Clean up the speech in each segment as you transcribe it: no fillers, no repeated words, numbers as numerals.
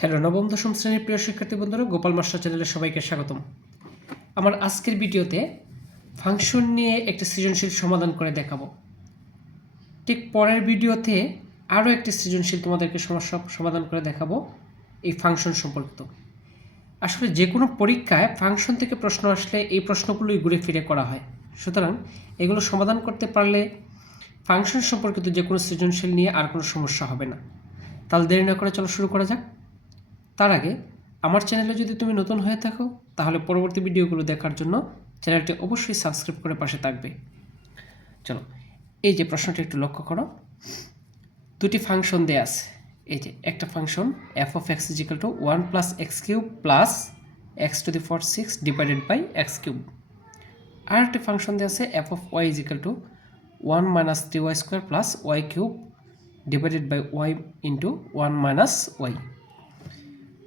Hello নবম দশম শ্রেণীর প্রিয় শিক্ষার্থী বন্ধুরা, গোপাল মাস্টার চ্যানেলে সবাইকে স্বাগতম। আমার আজকের ভিডিওতে ফাংশন নিয়ে একটি সৃজনশীল সমাধান করে দেখাবো। ঠিক পরের ভিডিওতে আরও একটি সৃজনশীল তোমাদেরকে সমস্যা সমাধান করে দেখাবো এই ফাংশন সম্পর্কিত। আসলে যে কোনো পরীক্ষায় ফাংশন থেকে প্রশ্ন আসলে এই প্রশ্নগুলোই ঘুরে ফিরে করা হয়, সুতরাং এগুলো সমাধান করতে পারলে ফাংশন সম্পর্কিত যে কোনো সৃজনশীল নিয়ে আর কোনো সমস্যা হবে না। তাহলে দেরি না করে চলো শুরু করা যাক। তার আগে আমার চ্যানেলে যদি তুমি নতুন হয়ে থাকো তাহলে পরবর্তী ভিডিওগুলো দেখার জন্য চ্যানেলটি অবশ্যই সাবস্ক্রাইব করে পাশে থাকবে। চলো, এই যে প্রশ্নটি একটু লক্ষ্য করো। দুটি ফাংশন দেয়া আছে। এই যে একটা function f of x is equal to 1 plus x cube plus x to the power 6 divided by x cube। আর একটি ফাংশন দেয়া আছে f of y is equal to 1 minus 3y square plus y cube divided by y into 1 minus y।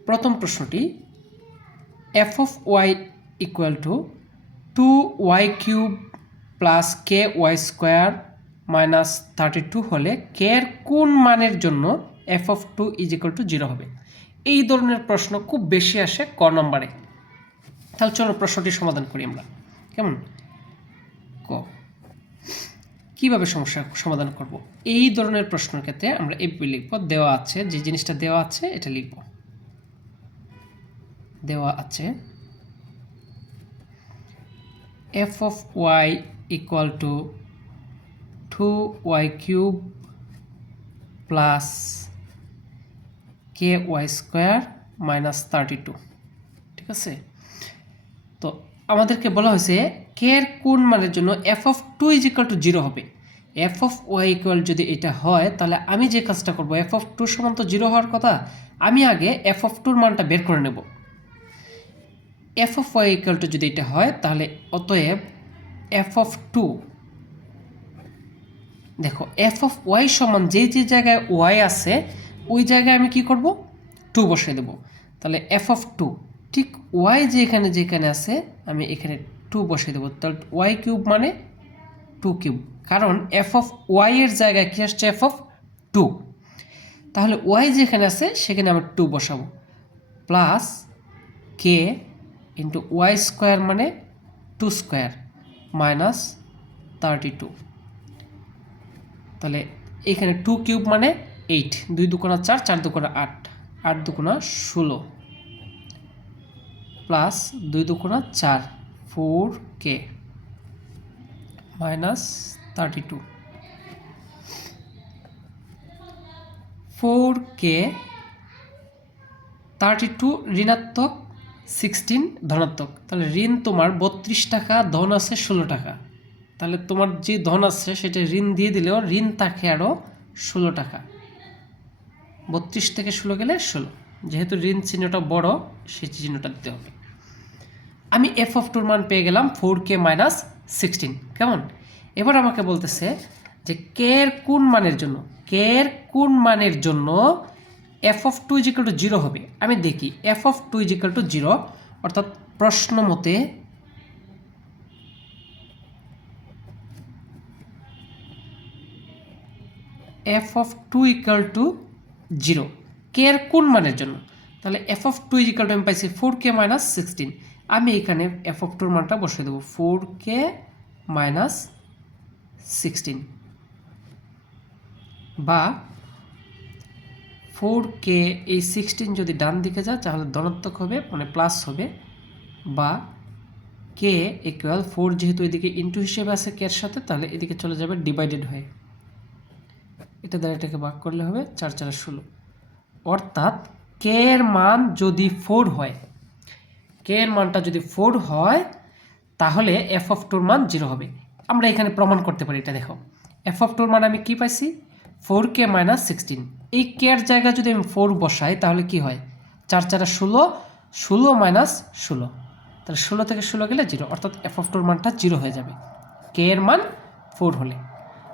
প্রথম প্রশ্নটি f of y equal to 2y cube plus ky square minus 32 হলে k এর কোন মানের জন্য f of 2 is equal to 0 হবে। এই ধরনের প্রশ্ন খুব বেশি আসে ক নম্বরে। তাহলে চলো প্রশ্নটি সমাধান করি আমরা। কেমন? ক কিভাবে সমস্যা সমাধান করব? এই ধরনের প্রশ্নের ক্ষেত্রে আমরা এভাবে লিখব, দেওয়া আছে যে জিনিসটা দেওয়া আছে এটা লিখব। দেওয়া আছে f of y equal to 2y cube plus ky square minus 32। ঠিক আছে, তো আমাদেরকে বলা হয়েছে k এর কোন মানের জন্য f of 2 is equal to 0 হবে। f of y equal যদি এটা হয় তাহলে আমি যে কাজটা করব, f of 2 সমান তো 0 হওয়ার কথা, আমি আগে f of 2 এর মানটা বের করে নেব। f of y equal to যদি এটা হয় তাহলে অতএব f of 2, দেখো f of y সমান যে যে জায়গায় y আছে ওই জায়গায় আমি কি করব, 2 বসিয়ে দেব। তাহলে f of 2 ঠিক y যেখানে আছে আমি এখানে 2 বসিয়ে দেব। তাহলে y কিউব মানে 2 কিউব, কারণ f of y এর জায়গায় কি আসছে, f of 2। তাহলে y যেখানে আছে সেখানে আমি 2 বসাবো, plus k into y square মানে 2 স্কোয়ার মাইনাস 32। তাহলে এখানে 2 কিউব মানে 8, 2 দুগুণা 4, 4 দুগুণা 8, 8 দুগুণা 16 প্লাস 2 দুগুণা 4, 4k মাইনাস 32। 4k 32 ঋণাত্মক 16 ধনাত্মক। তাহলে ঋণ তোমার 32 টাকা, ধন আছে 16 টাকা। তাহলে তোমার যে ধন আছে সেটা ঋণ দিয়ে দিলেও ঋণ থাকে আরও 16 টাকা। 32 থেকে 16 গেলে 16, যেহেতু ঋণ চিহ্নটা বড় সেই চিহ্নটা দিতে হবে। আমি f of 2 মান পেয়ে গেলাম 4k মাইনাস 16। কেমন? এবার আমাকে বলতেছে যে k এর কোন মানের জন্য, k এর কোন মানের জন্য f of 2 is equal to 0 হবে। আমি দেখি f of 2 is equal to 0, অর্থাৎ প্রশ্ন মতে f of 2 equal to 0 k এর কোন মানের জন্য। তাহলে f of 2 is equal to আমি পাইছি 4k মাইনাস 16। আমি এখানে f of 2 এর মানটা বসিয়ে দেবো, 4k মাইনাস 16 বা 4k, এই 16 যদি ডান দিকে যায় তাহলে ধনাত্মক হবে, মানে প্লাস হবে, বা k ইকুয়াল 4 যেহেতু এদিকে ইনটু হিসেবে আছে k এর সাথে, তাহলে এদিকে চলে যাবে ডিভাইডেড হয়ে, এটা দ্বারা এটাকে ভাগ করলে হবে 4 4 16। অর্থাৎ k এর মান যদি 4 হয়, k এর মানটা যদি 4 হয় তাহলে f of 2 এর মান 0 হবে। আমরা এখানে প্রমাণ করতে পারি, এটা দেখো f of 2 এর মান আমি কি পাইছি, 4k মাইনাস 16। এই k এর জায়গায় যদি আমি 4 বসাই তাহলে কি হয়, 4 4 16, 16 মাইনাস 16, তাহলে 16 থেকে 16 গেলে 0, অর্থাৎ f of 2 এর মানটা 0 হয়ে যাবে k এর মান 4 হলে।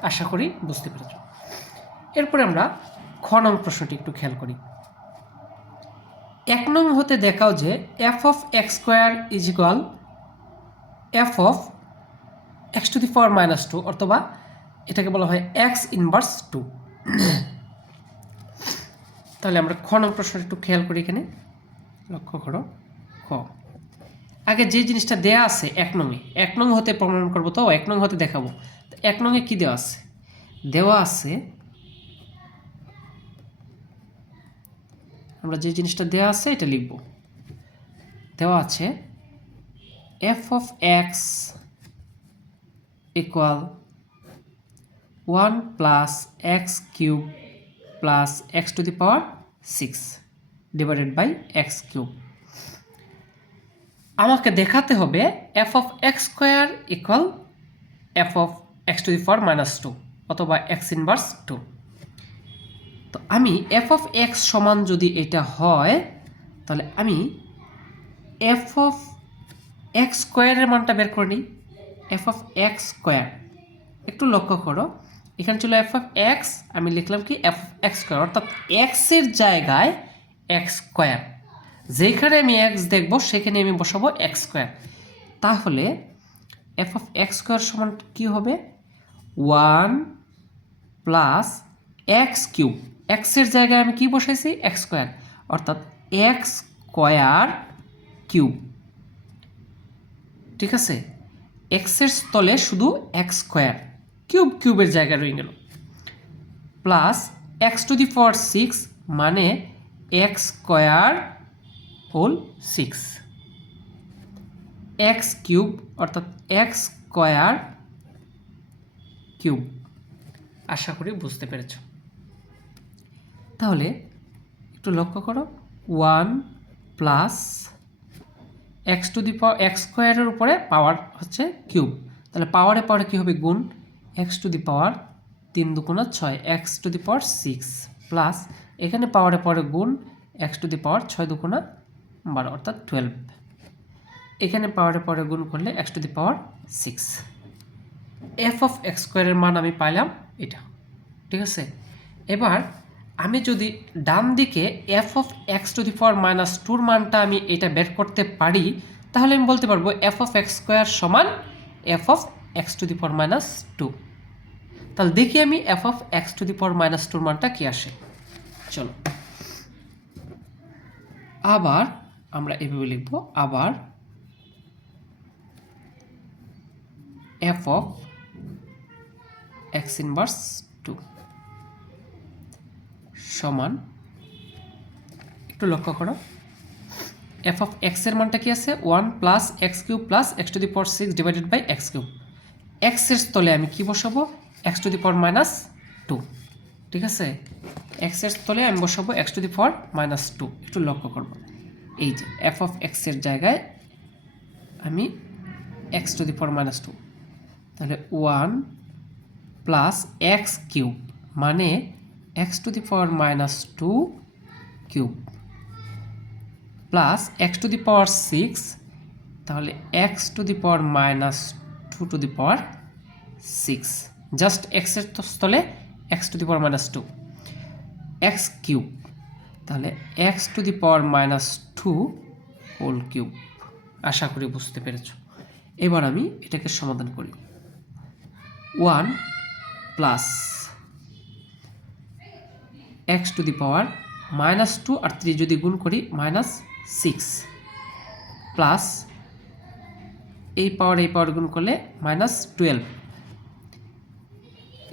আশা করি বুঝতে পেরেছ। এরপরে আমরা খ নং প্রশ্নটি একটু খেয়াল করি। 1 নং হতে দেখাও যে f of x square is equal f of x to the power minus 2, অথবা এটাকে বলা হয় x ইনভার্স 2। তাহলে আমরা খ নং প্রশ্নটা একটু খেয়াল করি, এখানে লক্ষ্য করো। খ, আগে যে জিনিসটা দেয়া আছে এক নং হতে প্রমাণ করবো, তো এক নং হতে দেখাবো। এক নংয়ে কি দেওয়া আছে? দেওয়া আছে, আমরা যে জিনিসটা দেওয়া আছে এটা লিখব। দেওয়া আছে f of x equal 1 plus x cube plus x to the power 6 divided by x cube। আমাকে দেখাতে হবে f of x square equal f of x to the power minus 2 অথবা x inverse 2। তো আমি f of x সমান যদি এটা হয়, তাহলে আমি f of x স্কোয়ারের মানটা বের করে নিই। f of x স্কোয়ার, একটু লক্ষ্য করো, এখানে ছিল f of x, আমি লিখলাম কি f of x স্কোয়ার, অর্থাৎ x এর জায়গায় x স্কোয়ার, যেখানে আমি x দেখব সেখানে আমি বসাবো x স্কোয়ার। তাহলে f of x স্কোয়ার সমান কি হবে? 1 প্লাস x কিউব, x এর জায়গায় আমি কি বসাইছি? x স্কোয়ার, অর্থাৎ x স্কোয়ার কিউব। ঠিক আছে, x এর স্থলে শুধু x স্কোয়ার, কিউবের জায়গায় রয়ে গেল, plus x to the power 6 মানে x square whole 6, x cube অর্থাৎ x স্কোয়ার কিউব। আশা করি বুঝতে পেরেছ। তাহলে একটু লক্ষ্য করো, 1 plus x to the power x স্কোয়ারের উপরে পাওয়ার হচ্ছে কিউব, তাহলে পাওয়ারে কি হবে? গুণ, x টু দি পাওয়ার 3 দুগুণা 6, x to the power 6 plus এখানে পাওয়ারে গুণ, x টু দি পাওয়ার 6 দুগুণা 12 অর্থাৎ 12, এখানে পাওয়ারে গুণ করলে x to the power 6। f of x স্কোয়ারের মান আমি পাইলাম এটা। ঠিক আছে, এবার আমি যদি ডান দিকে f of x to the power minus 2 মানটা আমি এটা বের করতে পারি, তাহলে আমি বলতে পারবো f of x স্কোয়ার সমান f of x to the power minus 2। তাহলে দেখি আমি f of x to the power minus 2 মানটা কি আসে। চলো আবার আমরা এভাবে লিখব, আবার f of x ইনভার্স 2 সমান, একটু লক্ষ্য করো, f of x এর মানটা কি আছে? 1 plus x cube plus x to the power 6 divided by x cube. x এর স্থলে আমি কি বসাবো? x to the power minus 2। ঠিক আছে, x এর স্থলে আমি বসাবো x to the power minus 2। একটু লক্ষ্য করব, এই যে f of x এর জায়গায় আমি x to the power minus 2, তাহলে 1 প্লাস এক্স কিউব মানে x to the power minus 2 cube plus x to the power 6, তাহলে x to the power minus 2 to the power 6, just x এর স্থলে x to the power minus 2, x cube, তাহলে x to the power minus 2 whole cube. আশা করি বুঝতে পেরেছ। এবার আমি এটাকে সমাধান করি। 1 plus x to the power minus 2 আর 3 যদি গুণ করি মাইনাস 6 প্লাস এই পাওয়ার গুণ করলে মাইনাস 12,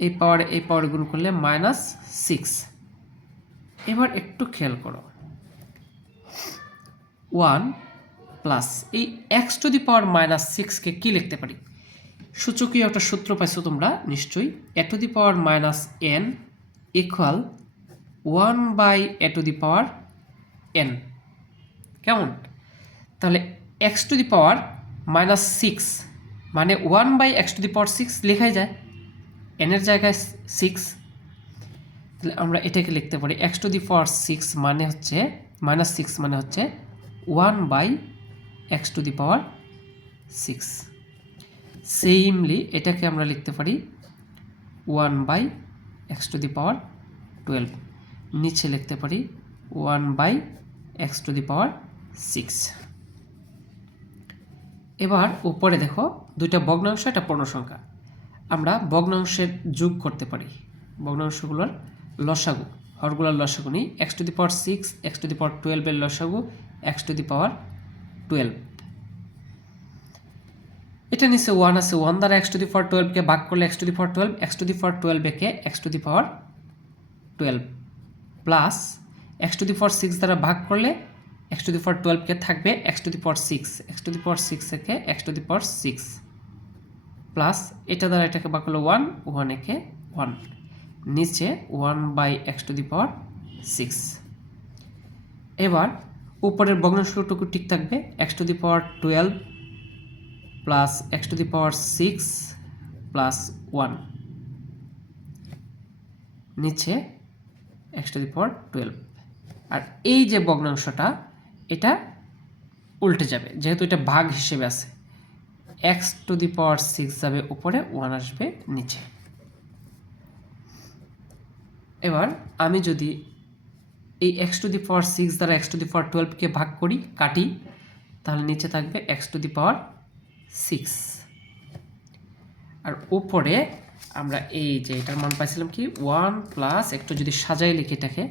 এই পাওয়ার গুণ করলে মাইনাস 6। এবার একটু খেয়াল করো, 1 প্লাস এই x to the power minus 6কে কী লিখতে পারি? সূচকীয় একটা সূত্র পাইছো তোমরা নিশ্চয়ই, a to the power minus n equal 1 by a to the power n। কেমন? তাহলে x to the power minus 6 মানে 1 by x to the power 6 লেখাই যায়, n এর জায়গায় 6, তাহলে আমরা এটাকে লিখতে পারি এক্স টু দি পাওয়ার 6 মানে হচ্ছে মাইনাস 6 মানে হচ্ছে 1 by x to the power 6। সেমলি এটাকে আমরা লিখতে পারি 1 by x to the power 12, নিচে লিখতে পারি 1 by x to the power 6। এবার উপরে দেখো দুইটা ভগ্নাংশ, একটা পূর্ণ সংখ্যা, আমরা ভগ্নাংশের যোগ করতে পারি, ভগ্নাংশগুলোর লসাগু হরগুলোর লসাগু নিই, x to the power 6 x to the power 12 এর লসাগু এক্স টু দি পাওয়ার 12। এটা নিচে 1 আছে, 1 দ্বারা এক্স টু দি পাওয়ার 12 কে ভাগ করলে x to the power 12, x to the power 12 কে x to the power 12 plus x to the power 6 দ্বারা ভাগ করলে এক্স টু দি পাওয়ার 12 কে থাকবে x to the power 6, x to the power 6 একে x to the power 6 plus এটা দ্বারা এটাকে ভাগ করলে 1, 1 একে 1, নিচে 1 by x to the power 6। এবার উপরের ভগ্নাংশটুকু ঠিক থাকবে, x to the power 12 plus x to the power 6 plus 1, নিচে এক্স টু দি পাওয়ার 12। আর এই যে ভগ্নাংশটা এটা উল্টে যাবে, যেহেতু এটা ভাগ হিসেবে আছে, এক্স টু দি পাওয়ার 6 যাবে উপরে, 1 আসবে নিচে। এবার আমি যদি এই এক্স টু দি পাওয়ার 6 দ্বারা এক্স টু দি পাওয়ার 12 কে ভাগ করি, কাটি, তাহলে নিচে থাকবে এক্স টু দি পাওয়ার 6। আর উপরে আমরা এই যে এটার মান পাইছিলাম কি 1 প্লাস, একটু যদি সাজাই লিখি এটাকে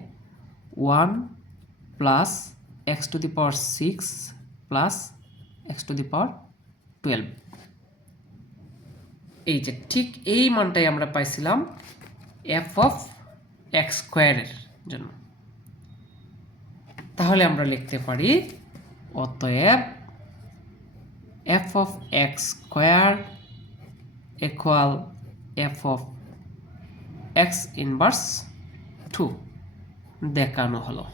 1 plus x to the power 6 plus x to the power 12। এই যে ঠিক এই মানটাই আমরা পাইছিলাম এফ অফ এক্স স্কোয়ারের জন্য। তাহলে আমরা লিখতে পারি অতএব f of x square equal f of x inverse 2 দেখানো হলো।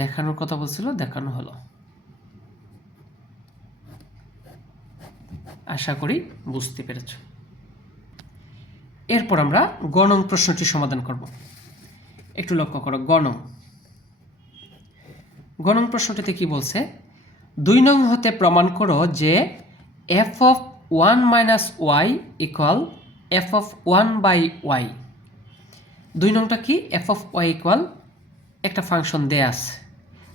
দেখানোর কথা বলছিল, দেখানো হলো। আশা করি বুঝতে পেরেছ। এরপর আমরা গ নং প্রশ্নটি সমাধান করব। একটু লক্ষ্য করো গ নং প্রশ্নটিতে কি বলছে, 2 নং হতে প্রমাণ করো যে f of 1 minus y equal f of 1 by y. 2 নংটা কি, এফ অফ ওয়াই ইকুয়াল একটা ফাংশন দেয়া আছে।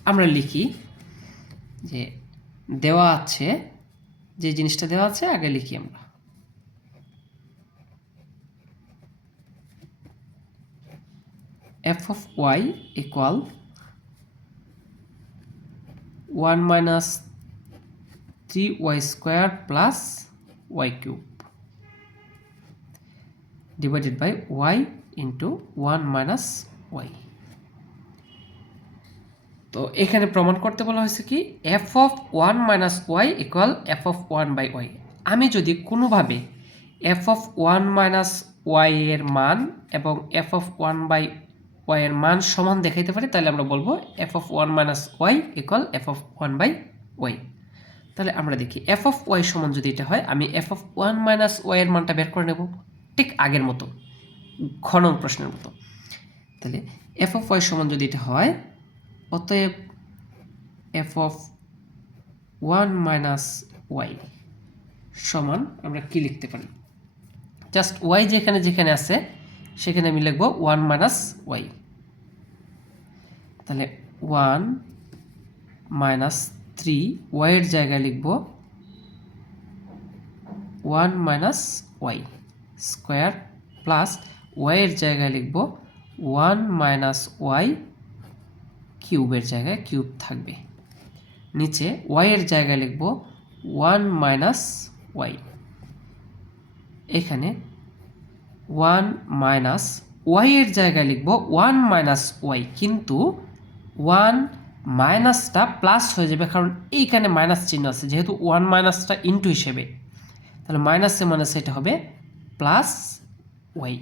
আমরা লিখি যে দেওয়া আছে, যে জিনিসটা দেওয়া আছে আগে লিখি আমরা। F of y equal 1 minus 3y square plus y cube divided by y into 1 minus y. তো এখানে প্রমাণ করতে বলা হয়েছে কি f of 1 minus y equal f of 1 by y. আমি যদি কোনোভাবে এফ অফ 1 মাইনাস ওয়াই এর মান এবং এফ অফ 1 বাই ওয়াই এর মান সমান দেখাইতে পারি, তাহলে আমরা বলবো f of 1 minus y equal f of 1 by y. তাহলে আমরা দেখি এফ অফ ওয়াই সমান যদি এটা হয়, আমি এফ অফ 1 মাইনাস ওয়াই এর মানটা বের করে নেব, ঠিক আগের মতো খ নং প্রশ্নের মতো। তাহলে এফ অফ ওয়াই সমান যদি এটা হয়, অতএব এফ অফ 1 মাইনাস ওয়াই সমান আমরা কি লিখতে পারি, জাস্ট ওয়াই যেখানে যেখানে আছে সেখানে আমি লিখব 1 মাইনাস ওয়াই। তাহলে 1 মাইনাস 3 ওয়াইয়ের জায়গায় লিখব 1 মাইনাস ওয়াই স্কোয়ার প্লাস ওয়াইয়ের জায়গায় লিখব 1 মাইনাস ওয়াই কিউবের জায়গায় কিউব থাকবে, নিচে ওয়াইয়ের জায়গায় লিখব 1 মাইনাস ওয়াই। এখানে 1 মাইনাস ওয়াইয়ের জায়গায় লিখব 1 মাইনাস ওয়াই, কিন্তু 1 মাইনাসটা প্লাস হয়ে যাবে, কারণ এইখানে মাইনাস চিহ্ন আছে, যেহেতু 1 মাইনাসটা ইন্টু হিসেবে, তাহলে মাইনাসে মাইনাস এটা হবে প্লাস ওয়াই।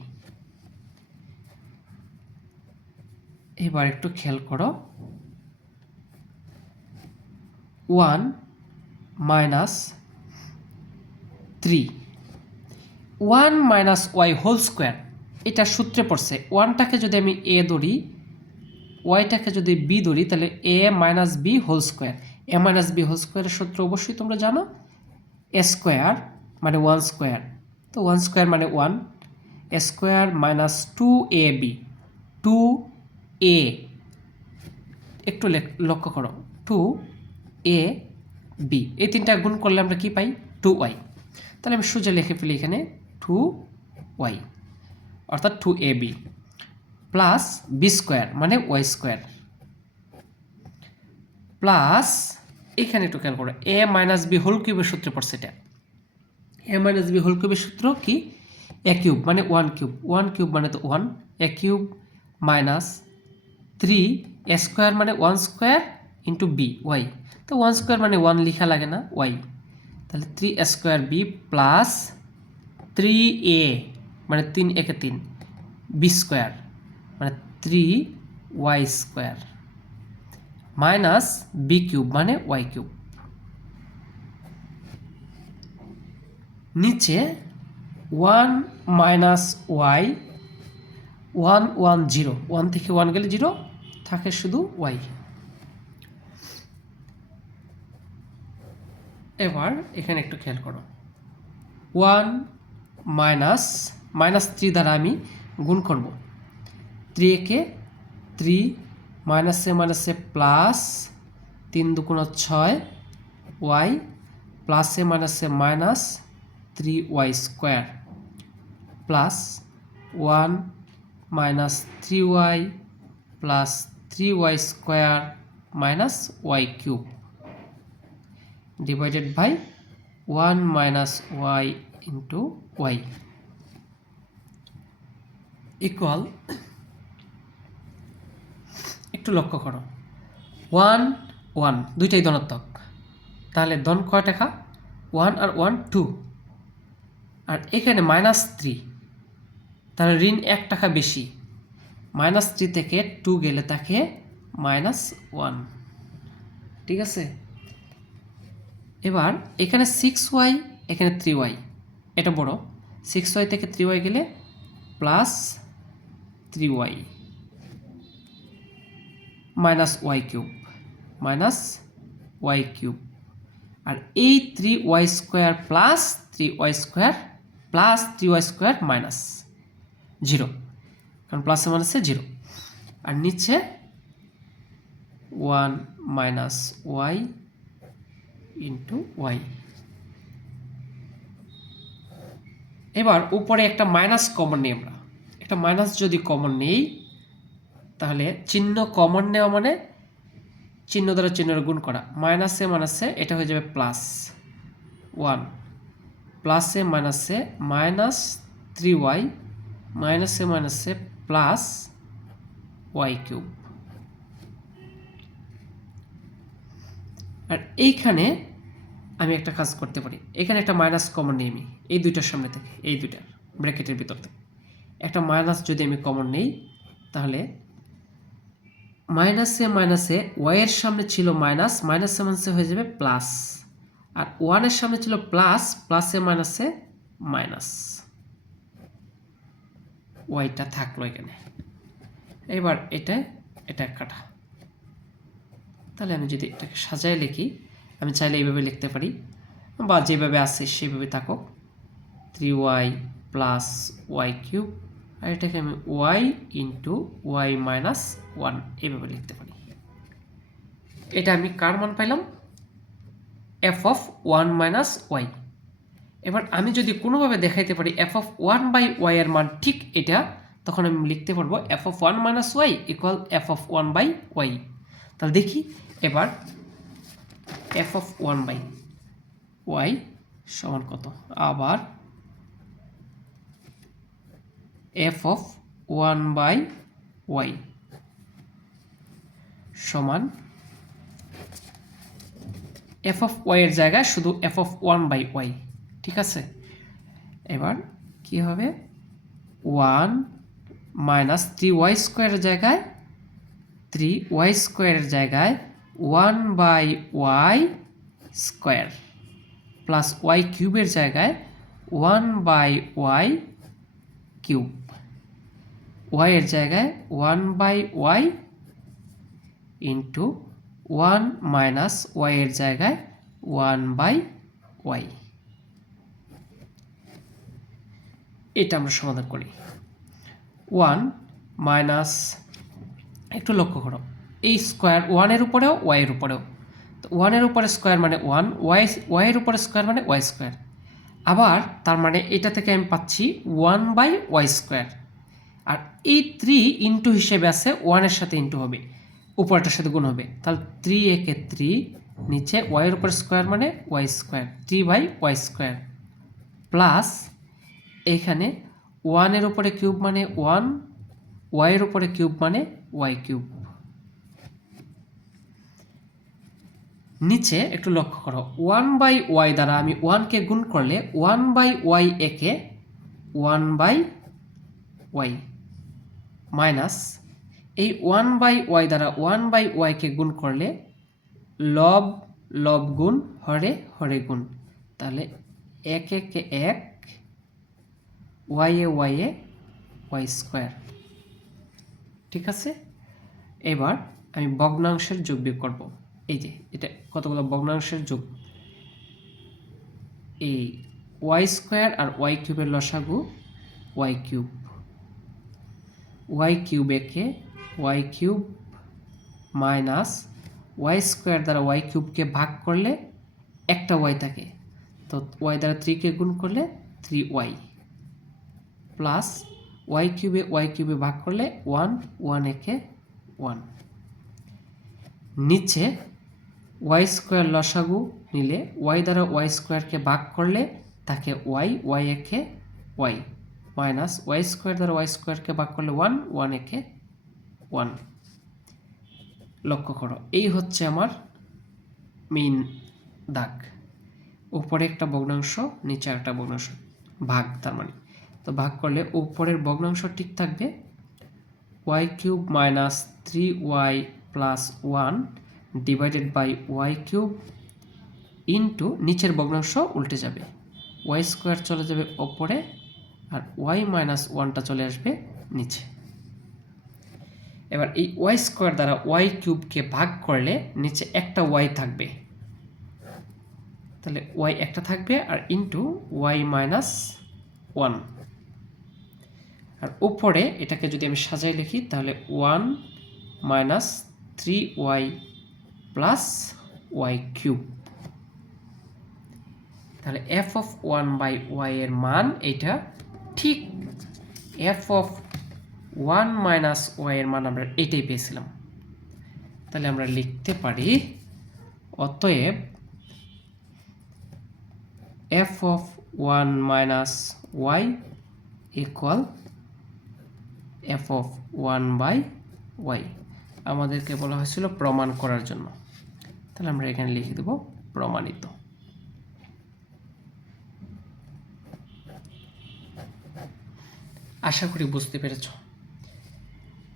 এবার একটু খেয়াল করো, 1 minus 3 1 minus y whole square, এটা সূত্রে পড়ছে। 1টাকে যদি আমি এ ধরি, ওয়াইটাকে যদি বি ধরি, তাহলে এ মাইনাস বি হোল স্কোয়ার। এ মাইনাস বি হোল স্কোয়ারের সূত্র অবশ্যই তোমরা জানো, এ স্কোয়ার মানে 1 স্কোয়ার, তো 1 স্কোয়ার মানে 1, এ স্কোয়ার মাইনাস 2ab 2a, একটু লক্ষ্য করো 2ab, এই তিনটা গুণ করলে আমরা কি পাই 2y। তাহলে আমি সোজা লিখে ফেলি এখানে 2y অর্থাৎ 2ab প্লাস বি স্কোয়ার মানে ওয়াই স্কোয়ার প্লাস এখানে একটু খেয়াল করো এ মাইনাস বি হোল কিউবের সূত্রে পড়ছে এটা এ মাইনাস বি হোল কিউবের সূত্র কি এ কিউব মানে ওয়ান কিউব মানে তো one a cube minus 3 a square মানে one square into b y তো ওয়ান স্কোয়ার মানে ওয়ান লেখা লাগে না ওয়াই তাহলে 3 স্কোয়ার বি প্লাস 3a মানে 3 একে 3 বি স্কোয়ার মানে 3y square minus b cube মানে ওয়াই কিউব নিচে 1 মাইনাস ওয়াই 1 1 0 1 থেকে 1 গেলে 0 থাকে শুধু ওয়াই এবার এখানে একটু খেয়াল করো 1 মাইনাস 3 দ্বারা আমি গুণ করব 3 কে 3 মাইনাসে প্লাস 3 দুগুণ 6 ওয়াই প্লাসে minus 3y square plus 1 minus 3y plus 3y square minus y cube divided by 1 minus y into y equal একটু লক্ষ্য করো 1 1 দুইটাই ধনাত্মক তাহলে ধন কয় টাকা 1 আর 1 2 আর এখানে মাইনাস 3 তাহলে ঋণ 1 টাকা বেশি মাইনাস 3 থেকে 2 গেলে থাকে মাইনাস 1 ঠিক আছে এবার এখানে 6y এখানে 3y এটা বড় 6y থেকে 3y গেলে plus 3y minus y cube আর এই 3y square plus 3y square minus 0 কারণ প্লাসে মাইনাসে 0 আর নিচে 1 মাইনাস ওয়াই ইন্টু ওয়াই এবার উপরে একটা মাইনাস কমন নিই আমরা একটা মাইনাস যদি কমন নেই তাহলে চিহ্ন কমন নেওয়া মানে চিহ্ন দ্বারা চিহ্নের গুণ করা মাইনাসে এটা হয়ে যাবে প্লাস 1 প্লাসে মাইনাস 3y মাইনাসে প্লাস ওয়াই কিউব আর এইখানে আমি একটা কাজ করতে পারি এখানে একটা মাইনাস কমন নিই আমি এই দুইটার সামনে থেকে এই দুইটার ব্র্যাকেটের ভিতর থেকে একটা মাইনাস যদি আমি কমন নেই তাহলে মাইনাসে ওয়াইয়ের সামনে ছিল মাইনাসে হয়ে যাবে প্লাস আর ওয়ানের সামনে ছিল প্লাসে মাইনাস ওয়াইটা থাকলো এখানে এবার এটা কাটা তাহলে আমি যদি এটাকে সাজায় লিখি আমি চাইলে এইভাবে লিখতে পারি বা যেভাবে আছে সেভাবে থাকুক 3y প্লাস ওয়াই কিউব আর এটাকে আমি ওয়াই ইন্টু ওয়াই মাইনাস 1 এইভাবে লিখতে পারি এটা আমি কার মান পাইলাম এফ অফ 1 মাইনাস ওয়াই এবার আমি যদি কোনোভাবে দেখাইতে পারি এফ অফ 1 বাই ওয়াই এর মান ঠিক এটা তখন আমি লিখতে পারবো f of 1 minus y equal f of 1 by y তাহলে দেখি এবার এফ অফ 1 বাই ওয়াই সমান কত আবার এফ অফ 1 বাই ওয়াই সমান এফ অফ ওয়াই এর জায়গায় শুধু এফ অফ 1 বাই ওয়াই ঠিক আছে এবার কি হবে 1 মাইনাস 3y স্কোয়ারের জায়গায় 3y স্কোয়ারের জায়গায় 1 by y square plus y কিউবের জায়গায় 1 বাই ওয়াই কিউব ওয়াই এর জায়গায় 1 by y into 1 minus y এর জায়গায় 1 বাই ওয়াই এটা আমরা সমাধান করি 1 মাইনাস একটু লক্ষ্য করো এই স্কোয়ার 1 এর উপরেও ওয়াই এর উপরেও তো 1 এর উপরে স্কোয়ার মানে 1 ওয়াই এর উপরে স্কোয়ার মানে ওয়াই স্কোয়ার আবার তার মানে এটা থেকে আমি পাচ্ছি 1 বাই ওয়াই স্কোয়ার আর এই 3 ইন্টু হিসেবে আছে 1-এর সাথে ইন্টু হবে, উপরটার সাথে গুণ হবে। তাহলে 3 একে 3, নিচে ওয়াইয়ের উপর স্কোয়ার মানে Y square, 3/y square, plus এখানে 1-এর উপরে কিউব মানে 1, ওয়াইয়ের উপরে কিউব মানে ওয়াই কিউব। নিচে একটু লক্ষ্য করো, 1/y দ্বারা আমি 1কে গুণ করলে 1/y একে 1/y মাইনাস এই 1/y দ্বারা 1/y-কে গুণ করলে লব লব গুণ হরে হরে গুণ, তাহলে 1 একে 1, ওয়াই এ ওয়াই স্কোয়ার। ঠিক আছে, এবার আমি ভগ্নাংশের যোগ বিয়োগ করব। এই যে এটা কতগুলো ভগ্নাংশের যোগ, এই ওয়াই স্কোয়ার আর ওয়াই কিউবের লসাগু ওয়াই কিউব, ওয়াই কিউব একে y cube minus y square দ্বারা ওয়াই কিউবকে ভাগ করলে একটা ওয়াই থাকে, তো ওয়াই দ্বারা 3কে গুণ করলে 3y প্লাস ওয়াই কিউবে ভাগ করলে 1 একে 1। নিচে ওয়াই স্কোয়ার লসাগু নিলে ওয়াই দ্বারা ওয়াই স্কোয়ারকে ভাগ করলে তাকে ওয়াই একে ওয়াই মাইনাস ওয়াই স্কোয়ার দ্বারা ওয়াই স্কোয়ারকে ভাগ করলে 1 একে 1। লক্ষ্য করো, এই হচ্ছে আমার মেইন দাগ, উপরে একটা ভগ্নাংশ নিচে একটা ভগ্নাংশ, ভাগ তার মানে, তো ভাগ করলে উপরের ভগ্নাংশ ঠিক থাকবে, y cube minus 3y plus 1 divided by y cube into নিচের ভগ্নাংশ উল্টে যাবে, ওয়াই স্কোয়ার চলে যাবে ওপরে আর ওয়াই মাইনাস 1টা চলে আসবে নিচে। এবার এই ওয়াই স্কোয়ার দ্বারা ওয়াই কিউবকে ভাগ করলে নিচে একটা ওয়াই থাকবে, তাহলে ওয়াই একটা থাকবে আর ইন্টু ওয়াই মাইনাস 1, আর উপরে এটাকে যদি আমি সাজাই লিখি তাহলে 1 minus 3y plus y cube. তাহলে এফ অফ 1/y এর মান এটা ঠিক এফ অফ 1 মাইনাস ওয়াই এর মান আমরা এটাই পেয়েছিলাম। তাহলে আমরা লিখতে পারি অতএব f of 1 minus y equal f of 1/y। আমাদেরকে বলা হয়েছিল প্রমাণ করার জন্য, তাহলে আমরা এখানে লিখে দেব প্রমাণিত। আশা করি বুঝতে পেরেছ।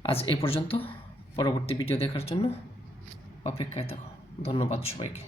আজ এই পর্যন্ত, পরবর্তী ভিডিও দেখার জন্য অপেক্ষায় থাকো। ধন্যবাদ সবাইকে।